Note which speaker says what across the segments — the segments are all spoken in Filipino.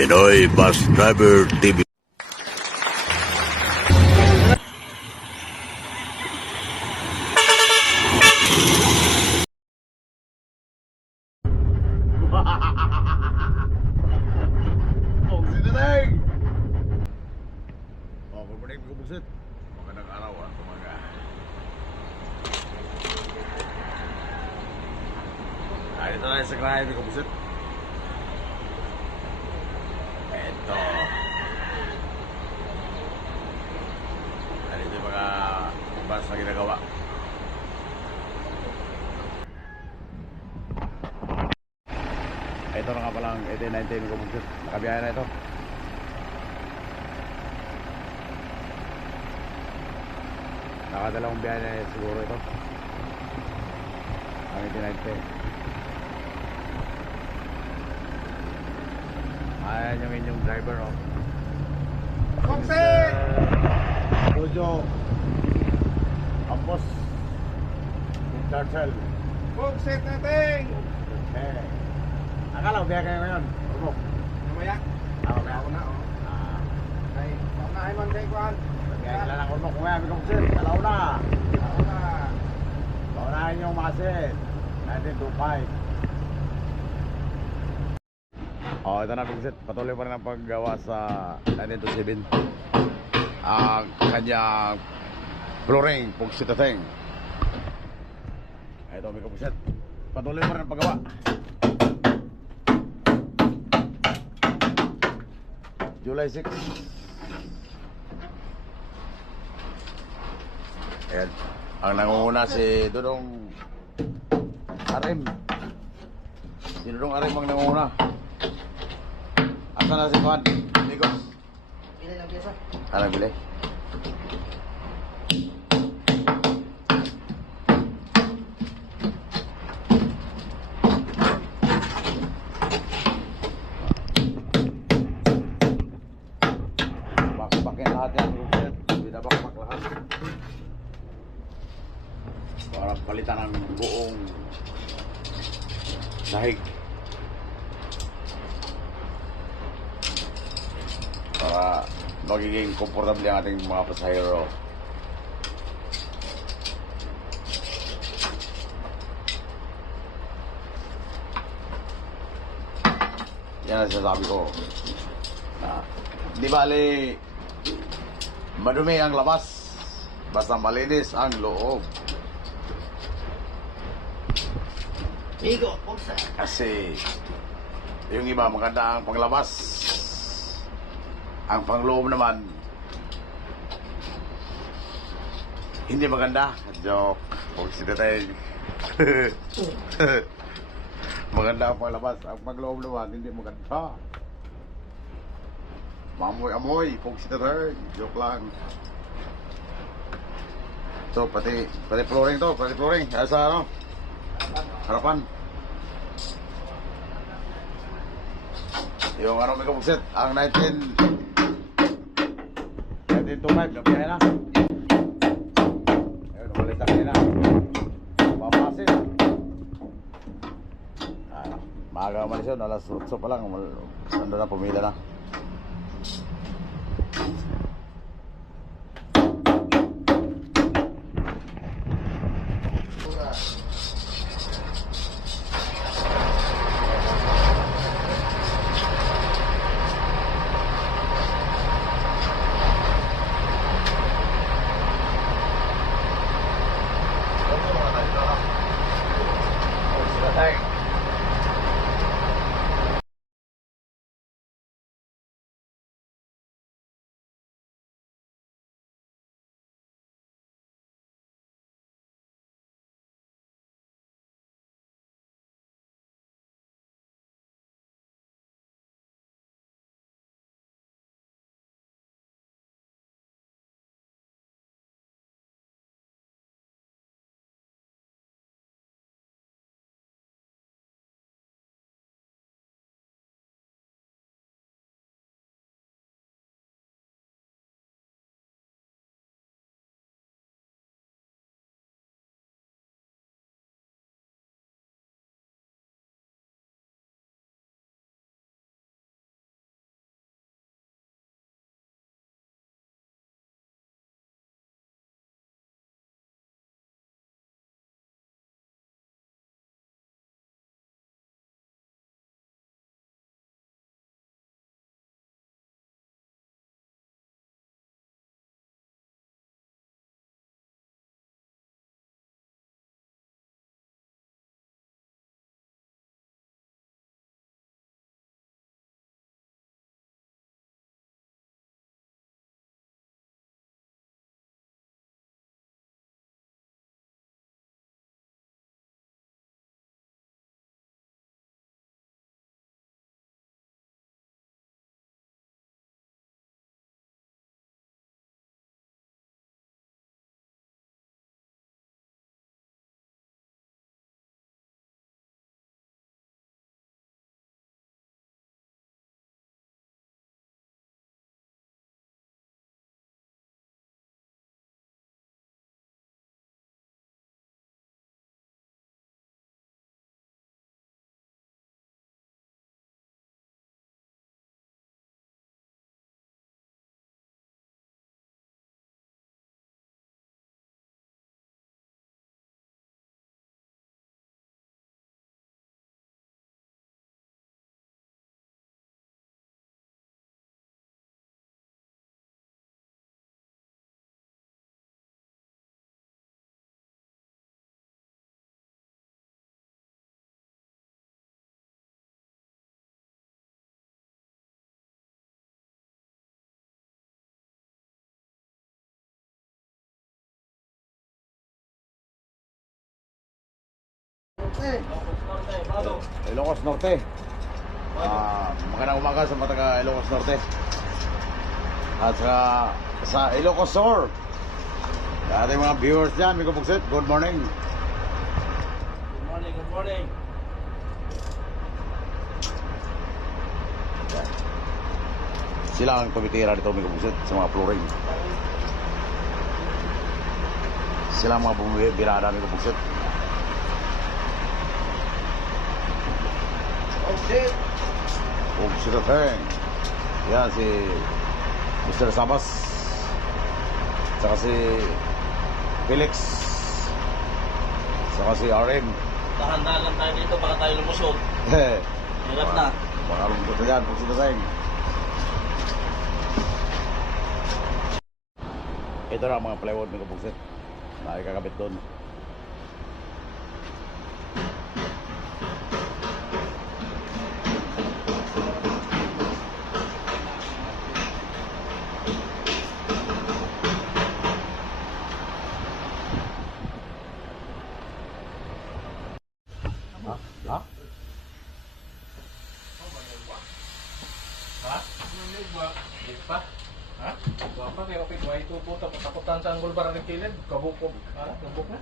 Speaker 1: Pinoy Bus Driver TV.
Speaker 2: Oh, Teng? Oh, good morning mga busit. Magandang araw ah, umaga. Ah, dito na sa grahe mga busit. Eto. Ah, dito yung mga bus na ginagawa. Ito na nga 1819 mga busit. Nakabiyahe na ito. Nakadalawang biyahe na siguro ito. Ang 1890. Ayan yung inyong driver, oh.
Speaker 3: Foxy!
Speaker 2: Jojo. Ampos. Churchill.
Speaker 3: Bugsit natin!
Speaker 2: Eh. Akala ko biyahe kayo ngayon. Urmok.
Speaker 3: Namaya?
Speaker 2: Ako biyahe.
Speaker 3: Ako na, oh.
Speaker 2: Ah.
Speaker 3: Ay, paunahin man kay Kwan.
Speaker 2: Biyahe sila ng urmok. Kumaya, bigong sir. Alaw na.
Speaker 3: Ako na.
Speaker 2: Paunahin yung masin. 1925. Oh, ito na Bigsit. Patuloy pa rin ang paggawa sa 1927. Ang kanyang flooring, Pugsitateng. Ito, Bigsit. Patuloy pa rin ang paggawa. July 6. Ayan. Ang nangunguna si Dudong Arim. Si Dudong Arim ang nangunguna. Asa na si Juan? Amigos.
Speaker 3: Pila lang piyesa?
Speaker 2: Ano bili? Komportable ang ating mga pasahero. Yan ang sinasabi ko. Na, di bali, madumi ang labas, basta malinis ang loob.
Speaker 3: Migo, Bugsa.
Speaker 2: Kasi, yung iba maganda ang panglabas. Ang pangloob naman, hindi maganda. Joke. Huwag sila tayo. maganda ang panglabas. Ang pangloob naman, hindi maganda. Mamoy-amoy. Huwag sila tayo. Joke lang. So, pati, pati flooring to. Pati flooring. Ay, sa ano? Harapan. Yung ano may kabuksit, ang 19... 1925, nabiyahe na. Kanina. Papasin. Ah, maaga umalis yun, alas 8 pa lang. Ano na, pumila na.
Speaker 3: Norte.
Speaker 2: Ilocos Norte. Ah, magandang umaga sa mga taga Ilocos Norte. At sa, sa Ilocos Sur. Sa ating mga viewers dyan, Miko Pugsit, good morning.
Speaker 3: Good morning, good morning.
Speaker 2: Sila ang tumitira dito, Miko Pugsit, sa mga flooring. Sila ang mga bumibirada, Miko Pugsit.
Speaker 3: Oh shit.
Speaker 2: Pugsit at Heng. Yan si Mr. Sabas. Saka si Felix. Saka si RM.
Speaker 3: Dahan-dahan lang tayo dito baka tayo lumusot.
Speaker 2: Heh.
Speaker 3: Hirap na.
Speaker 2: Baka lungkot na yan, Pugsit at Heng. Ito na ang mga plywood ni Kapugsit. Nakikakabit doon.
Speaker 4: Pa? Ha? Guwapa kayo kapit wa ito po tapos takutan sa anggol para ng kilid. Kabukog. Ha? Nabuk na?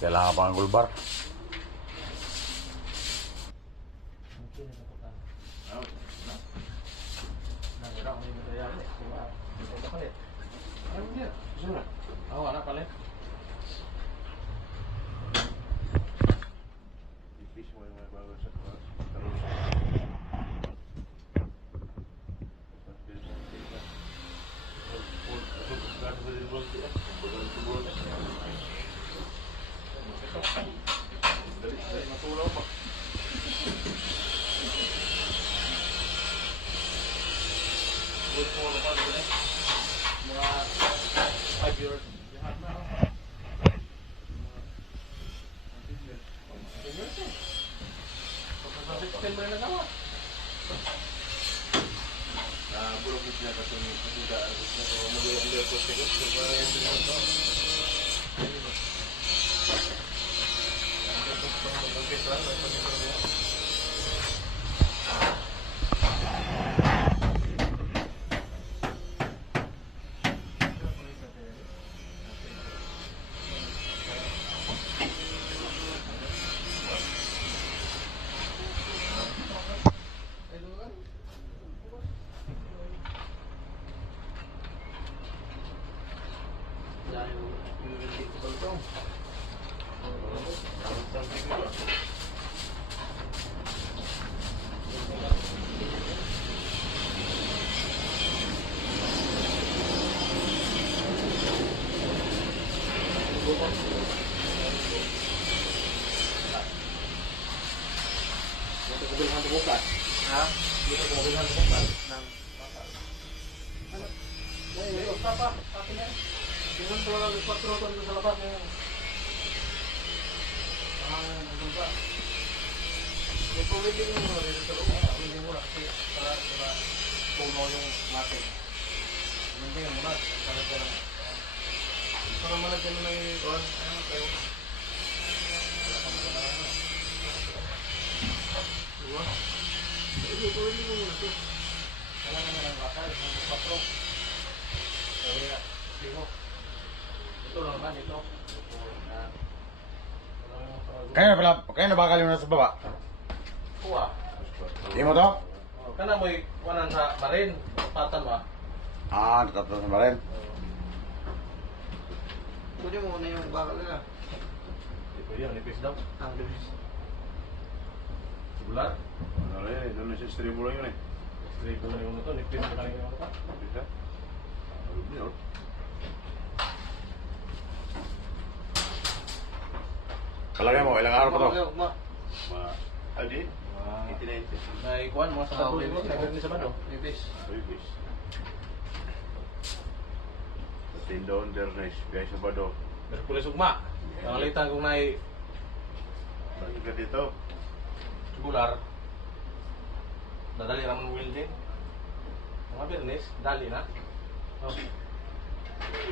Speaker 2: Kailangan pa ang gulbar.
Speaker 4: Diba? Ano niya? Gusto na? Oo, anak palit. Good for the fun, eh? Mga five years. Lahat na. oh. Five years eh. Sa September na nagawa. Dito ko bilhan ko bukas. Ha? Dito ko bilhan ko bukas. Nang Ano? Ay, ay, pa pa. Akin yan. Tingnan ko lang yung 4 ton sa labas ngayon. Ah, pwede yung mga rin sa loob. Pwede mo na kasi para para puno yung natin. Hindi muna. Para ka lang. Para malagyan mo na yung kuhan. Ano kayo? Diba? Pwede mo muna ito. Kailangan na ng bakal. Ng patro. Kaya, sino? Ito lang naman, ito. Na, nang sarado.
Speaker 2: Kaya na pala, kaya na bakal yung nasa baba.
Speaker 4: Kuha.
Speaker 2: Di mo to?
Speaker 4: Oh, Kana mo'y kuhanan sa marin. Patan ba?
Speaker 2: Ah, tatapos na ba rin?
Speaker 3: Kunin mo muna yung bakal nila.
Speaker 4: Hindi pwede, ang nipis daw.
Speaker 3: Ah, lubis.
Speaker 4: Bulat.
Speaker 1: Ano rin, doon na mo lang yun eh.
Speaker 4: Na yung ito, nipis na kaling yung pa.
Speaker 1: Bisa? Ano yun?
Speaker 2: Palagay mo, ilang araw pa to?
Speaker 3: Ma.
Speaker 1: Ma, adi?
Speaker 4: Wow.
Speaker 1: 89.
Speaker 4: Naikuan mo sa
Speaker 3: Ah,
Speaker 4: bato,
Speaker 3: okay.
Speaker 4: di ba? Nagagani sa bato.
Speaker 3: Lubis.
Speaker 1: Uy, bis. Tinda under nice. Biya sa bado.
Speaker 4: Merkulis ugma. Nangalitan kong nai
Speaker 1: Bakit ka dito?
Speaker 4: tubular. Dadali naman welding. Mga bernes, dali na. Oh.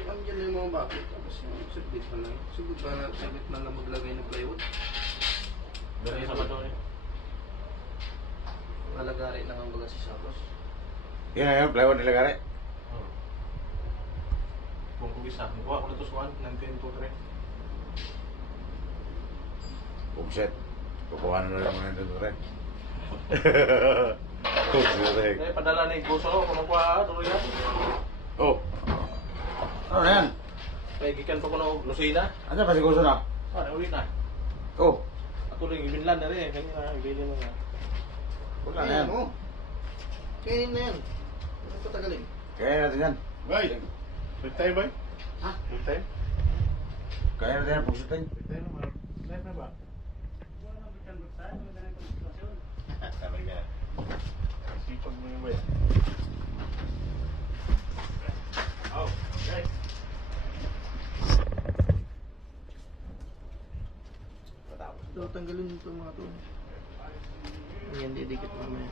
Speaker 3: Ang dyan na yung mga bakit. Tapos yung saglit na lang. Saglit ba na, saglit na lang maglagay ng plywood.
Speaker 4: Dali sa bato eh.
Speaker 3: Nalagari na ang baga si Sapos.
Speaker 2: Yan na yan, plywood nila gari.
Speaker 4: Hmm. Kung kubisa. Kuha ko na to suwan. 1923.
Speaker 2: Bumset. Kukuha na lang dito rin. Bumset.
Speaker 4: Eh, padala ni Gusto ko. Kung kuha, tuloy na.
Speaker 2: Oh. Ano na yan?
Speaker 4: Kaya gikan pa ko na Lucina.
Speaker 2: Ano pa si Gusto na?
Speaker 4: Ah, ulit na.
Speaker 2: Oh.
Speaker 4: Ako rin, ibinlan na rin. Kanina, ibinlan na nga.
Speaker 2: Wala na yan.
Speaker 3: oh. Kainin na yan. Ano patagalin?
Speaker 2: Kaya natin yan.
Speaker 1: Bay! Big time, bay?
Speaker 3: Ha?
Speaker 1: Big time?
Speaker 2: Kaya natin yan, pagsutin.
Speaker 1: Big time naman. Live na ba? Talaga. Sipag mo yung bay. Oh, okay.
Speaker 2: Patapos.
Speaker 3: Ito, tanggalin ito mga to. Yan, didikit mamaya.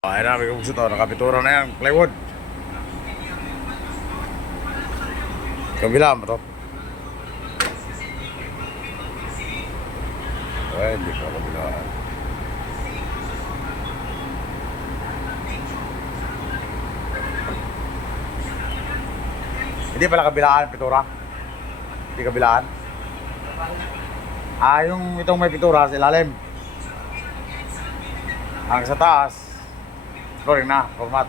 Speaker 2: Ay na, may gusto to. Nakapitura na yan, plywood. Kabila mo to. Ay, hindi ko kabilaan. Hindi pala kabilaan, pitura. Hindi kabilaan. Ah, yung itong may pitura sa ilalim. Hanggang sa taas, flooring na, format.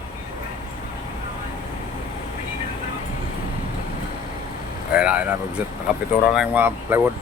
Speaker 2: Ayan na, ayan na. Nakapitura na yung mga plywood.